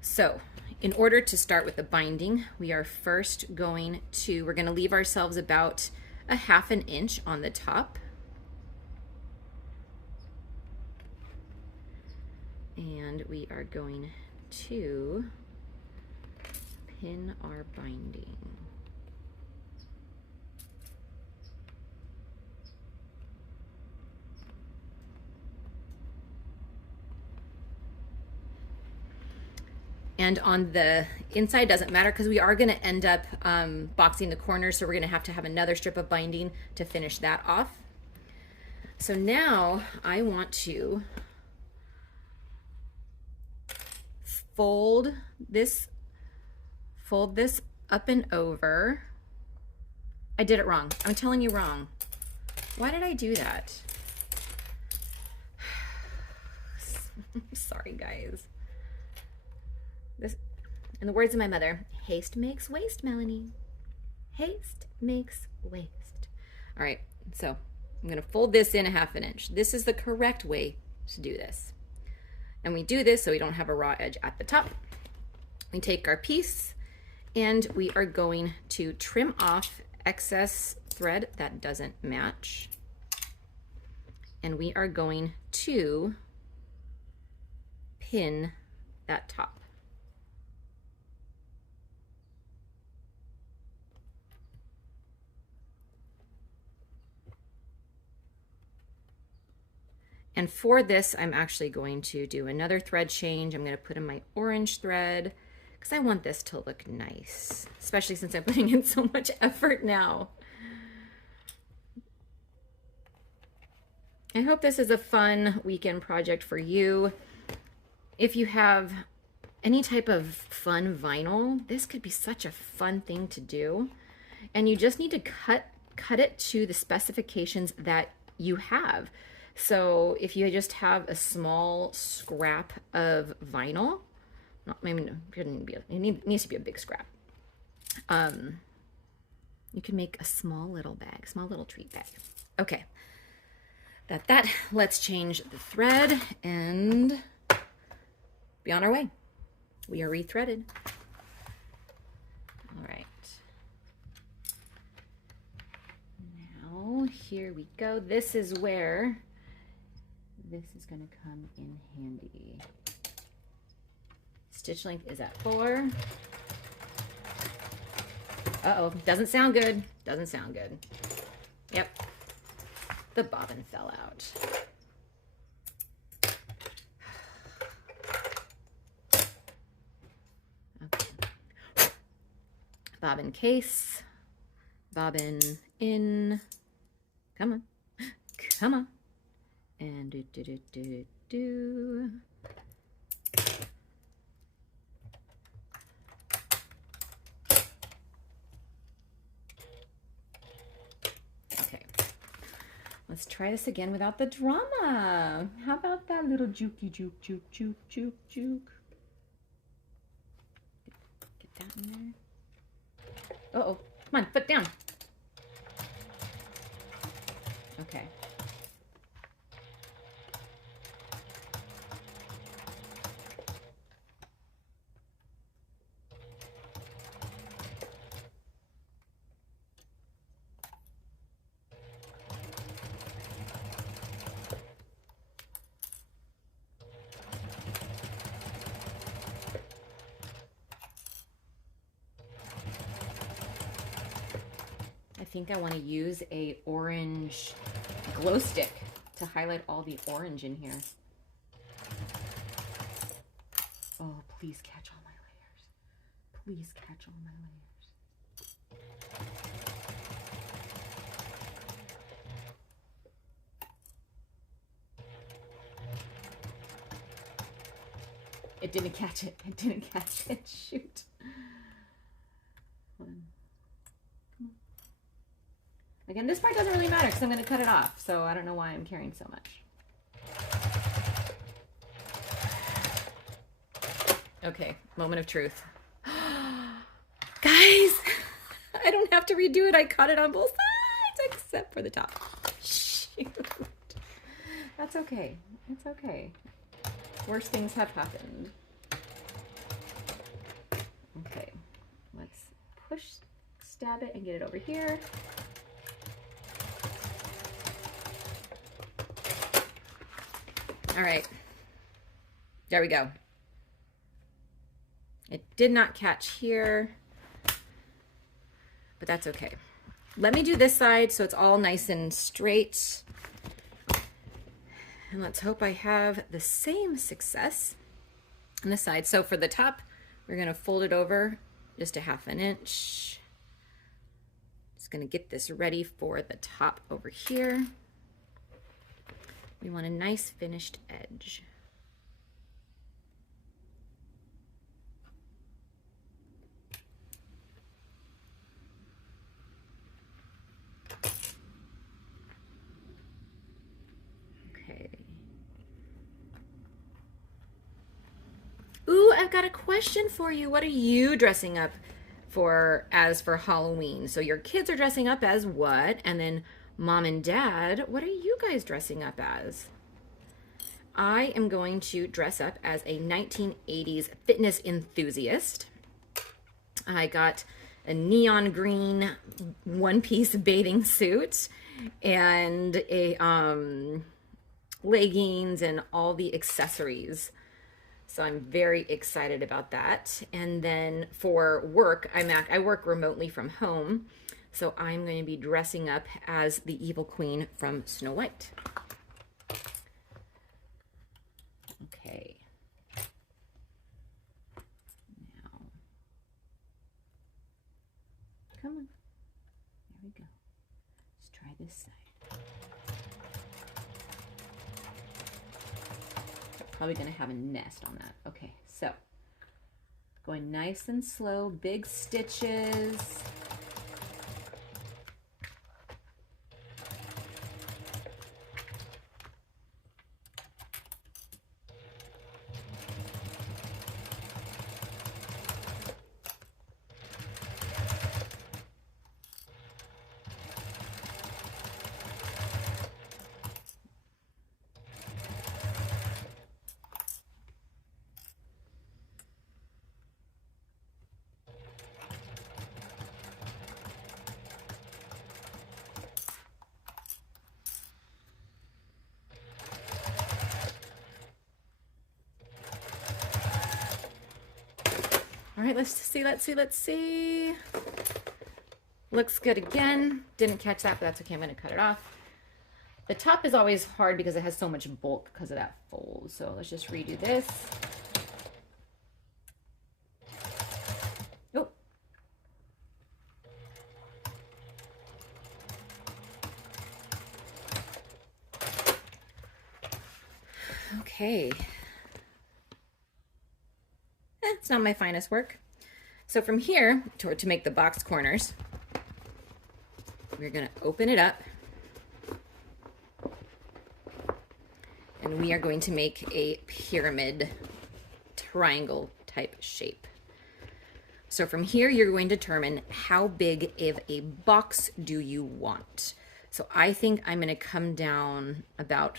So in order to start with the binding, we are first we're going to leave ourselves about a 1/2 inch on the top. And we are going to pin our binding. And on the inside doesn't matter because we are going to end up boxing the corners, so we're going to have another strip of binding to finish that off. So now I want to fold this up and over. I did it wrong. I'm telling you wrong. Why did I do that? Sorry, guys. This, in the words of my mother, haste makes waste, Melanie. Haste makes waste. All right, so I'm gonna fold this in a 1/2 inch. This is the correct way to do this. And we do this so we don't have a raw edge at the top. We take our piece and we are going to trim off excess thread that doesn't match. And we are going to pin that top. And for this, I'm actually going to do another thread change. I'm going to put in my orange thread because I want this to look nice, especially since I'm putting in so much effort now. I hope this is a fun weekend project for you. If you have any type of fun vinyl, this could be such a fun thing to do. And you just need to cut it to the specifications that you have. So if you just have a small scrap of vinyl, it needs to be a big scrap. You can make a small little bag, small little treat bag. Okay, let's change the thread and be on our way. We are rethreaded. All right. Now here we go. This is where this is going to come in handy. Stitch length is at 4. Uh-oh, doesn't sound good. Doesn't sound good. Yep. The bobbin fell out. Okay. Bobbin case. Bobbin in. Come on. Come on. And do. Let's try this again without the drama. How about that little jukey juke, juke, juke, juke, juke? Get that in there. Uh-oh. Come on, foot down. Okay. I think I want to use a orange glow stick to highlight all the orange in here. Oh, please catch all my layers. Please catch all my layers. It didn't catch it. It didn't catch it. Shoot. Hold on. Again, this part doesn't really matter because I'm going to cut it off, so I don't know why I'm caring so much. Okay, moment of truth. Guys, I don't have to redo it. I cut it on both sides except for the top. Shoot. That's okay. It's okay. Worse things have happened. Okay, let's push, stab it, and get it over here. All right, there we go. It did not catch here, but that's okay. Let me do this side so it's all nice and straight. And let's hope I have the same success on this side. So for the top, we're gonna fold it over just a 1/2 inch. Just gonna get this ready for the top over here. We want a nice finished edge. Okay. Ooh, I've got a question for you. What are you dressing up for Halloween? So your kids are dressing up as what? And then Mom and Dad, what are you guys dressing up as? I am going to dress up as a 1980s fitness enthusiast. I got a neon green one-piece bathing suit and a leggings and all the accessories. So I'm very excited about that. And then for work, I work remotely from home. So I'm going to be dressing up as the evil queen from Snow White. Okay. Now, come on. There we go. Let's try this side. Probably going to have a nest on that. Okay, so going nice and slow, big stitches. All right, let's see. Looks good again. Didn't catch that, but that's okay. I'm gonna cut it off. The top is always hard because it has so much bulk because of that fold. So let's just redo this. Oh. Okay. It's not my finest work. So from here, to make the box corners, we're gonna open it up. And we are going to make a pyramid triangle type shape. So from here, you're going to determine how big of a box do you want. So I think I'm gonna come down about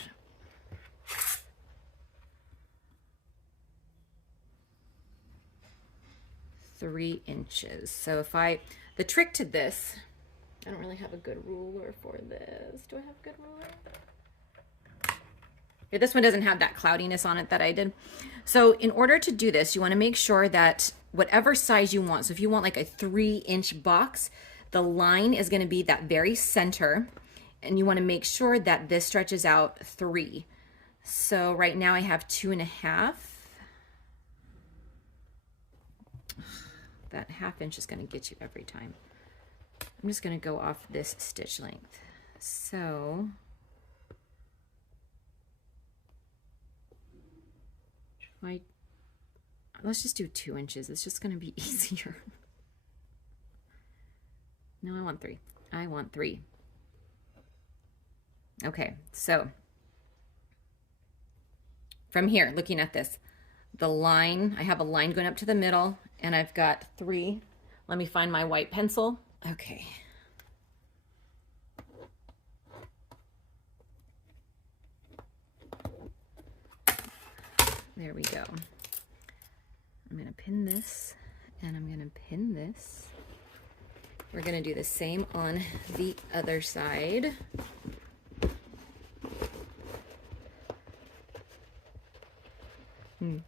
3 inches. So if the trick to this, I don't really have a good ruler for this. Do I have a good ruler? Yeah, this one doesn't have that cloudiness on it that I did. So in order to do this, you want to make sure that whatever size you want, so if you want like a 3-inch box, the line is going to be that very center, and you want to make sure that this stretches out 3. So right now I have 2.5. That 1/2 inch is going to get you every time. I'm just going to go off this stitch length. So let's just do 2 inches. It's just going to be easier. No, I want 3. I want 3. Okay, so from here, looking at this, the line, I have a line going up to the middle, and I've got 3. Let me find my white pencil. Okay. There we go. I'm going to pin this, and I'm going to pin this. We're going to do the same on the other side.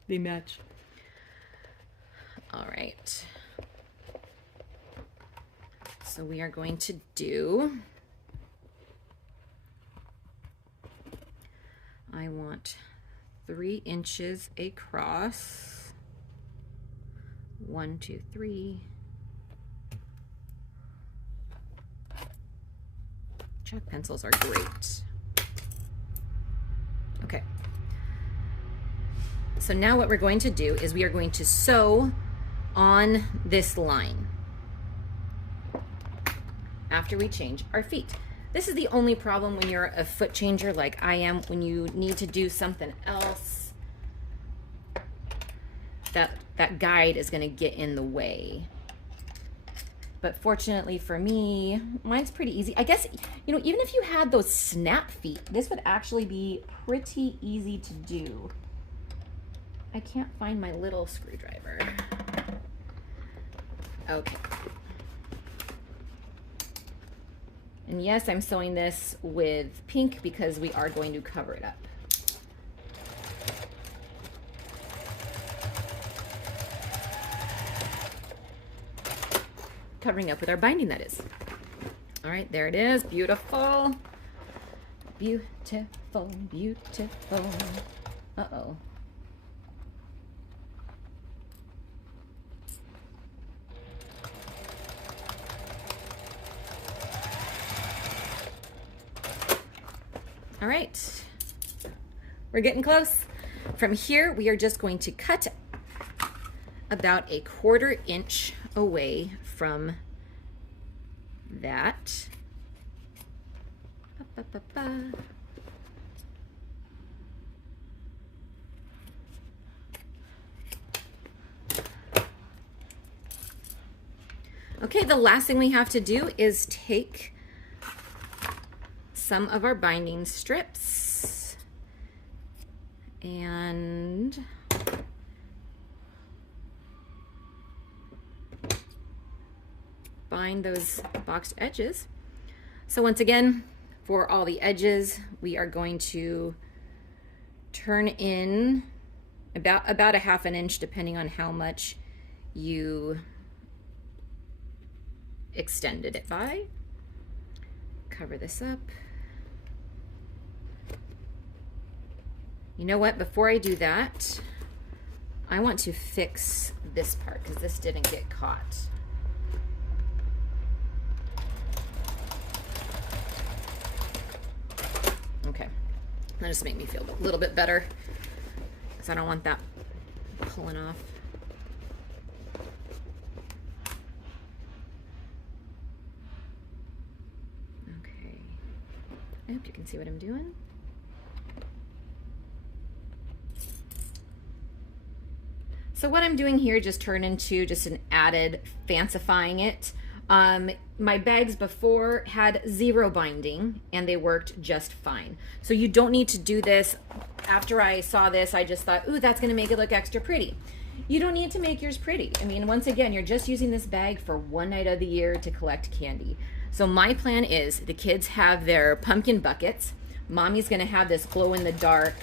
They match. All right. So we are going to do, I want 3 inches across. 1, 2, 3. Chalk pencils are great. Okay. So now what we're going to do is we are going to sew on this line after we change our feet. This is the only problem when you're a foot changer like I am, when you need to do something else, that guide is going to get in the way. But fortunately for me, mine's pretty easy. I guess, you know, even if you had those snap feet, this would actually be pretty easy to do. I can't find my little screwdriver. Okay. And yes, I'm sewing this with pink because we are going to cover it up. Covering up with our binding, that is. All right, there it is. Beautiful. Beautiful, beautiful. Uh-oh. All right, we're getting close. From here, we are just going to cut about 1/4 inch away from that. Okay, the last thing we have to do is take some of our binding strips and bind those boxed edges. So once again, for all the edges, we are going to turn in about 1/2 inch, depending on how much you extended it by. Cover this up. You know what? Before I do that, I want to fix this part because this didn't get caught. Okay, that'll just make me feel a little bit better because I don't want that pulling off. Okay, I hope you can see what I'm doing. So what I'm doing here just turned into just an added fancifying it. My bags before had 0 binding and they worked just fine. So you don't need to do this. After I saw this, I just thought, ooh, that's gonna make it look extra pretty. You don't need to make yours pretty. I mean, once again, you're just using this bag for one night of the year to collect candy. So my plan is the kids have their pumpkin buckets. Mommy's gonna have this glow in the dark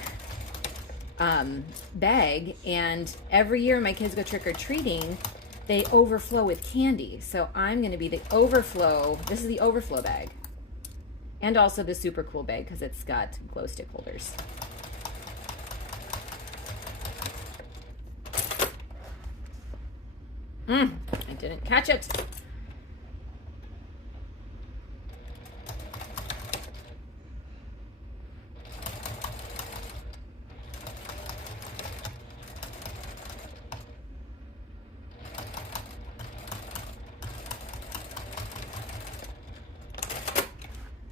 bag, and every year my kids go trick-or-treating, they overflow with candy. So I'm going to be the overflow. This is the overflow bag, and also the super cool bag because it's got glow stick holders. I didn't catch it.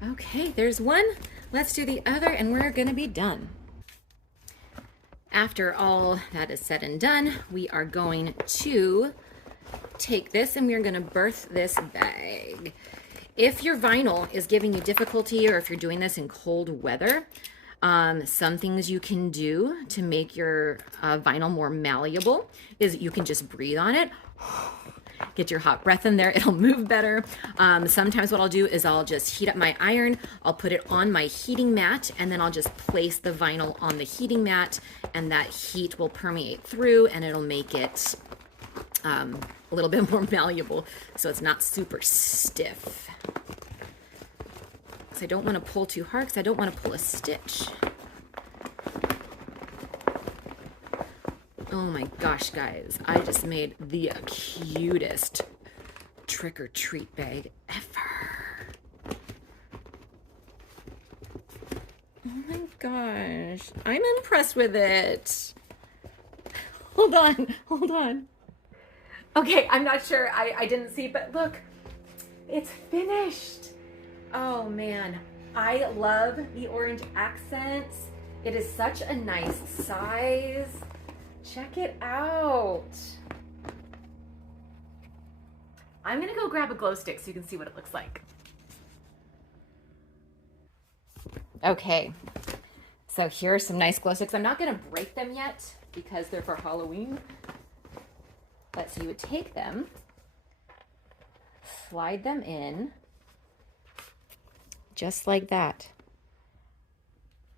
Okay, there's one. Let's do the other and we're gonna be done. After all that is said and done, we are going to take this and we're gonna birth this bag. If your vinyl is giving you difficulty or if you're doing this in cold weather, some things you can do to make your vinyl more malleable is you can just breathe on it. Get your hot breath in there, it'll move better. Sometimes what I'll do is I'll just heat up my iron, I'll put it on my heating mat, and then I'll just place the vinyl on the heating mat, and that heat will permeate through and it'll make it a little bit more malleable so it's not super stiff. So I don't want to pull too hard because I don't want to pull a stitch. Oh my gosh, guys, I just made the cutest trick-or-treat bag ever. Oh my gosh, I'm impressed with it. Hold on. Okay, I'm not sure, I didn't see, but look, it's finished. Oh man, I love the orange accents. It is such a nice size. Check it out. I'm gonna go grab a glow stick so you can see what it looks like. Okay, so here are some nice glow sticks. I'm not gonna break them yet because they're for Halloween. But so you would take them, slide them in, just like that.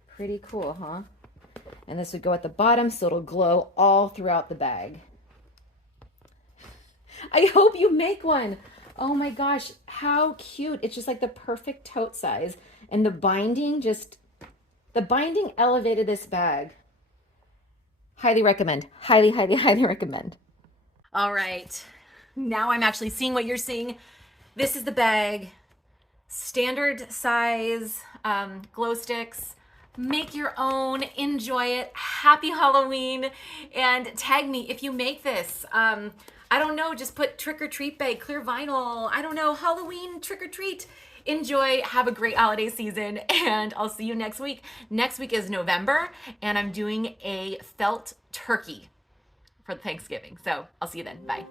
Pretty cool, huh? And this would go at the bottom so it'll glow all throughout the bag. I hope you make one. Oh my gosh, how cute. It's just like the perfect tote size. And the binding elevated this bag. Highly recommend. Highly recommend. All right, now I'm actually seeing what you're seeing. This is the bag, standard size glow sticks. Make your own, enjoy it. Happy Halloween, and tag me if you make this. I don't know, just put trick or treat bag, clear vinyl. I don't know, Halloween trick or treat. Enjoy, have a great holiday season, and I'll see you next week. Next week is November, and I'm doing a felt turkey for Thanksgiving. So I'll see you then. Bye.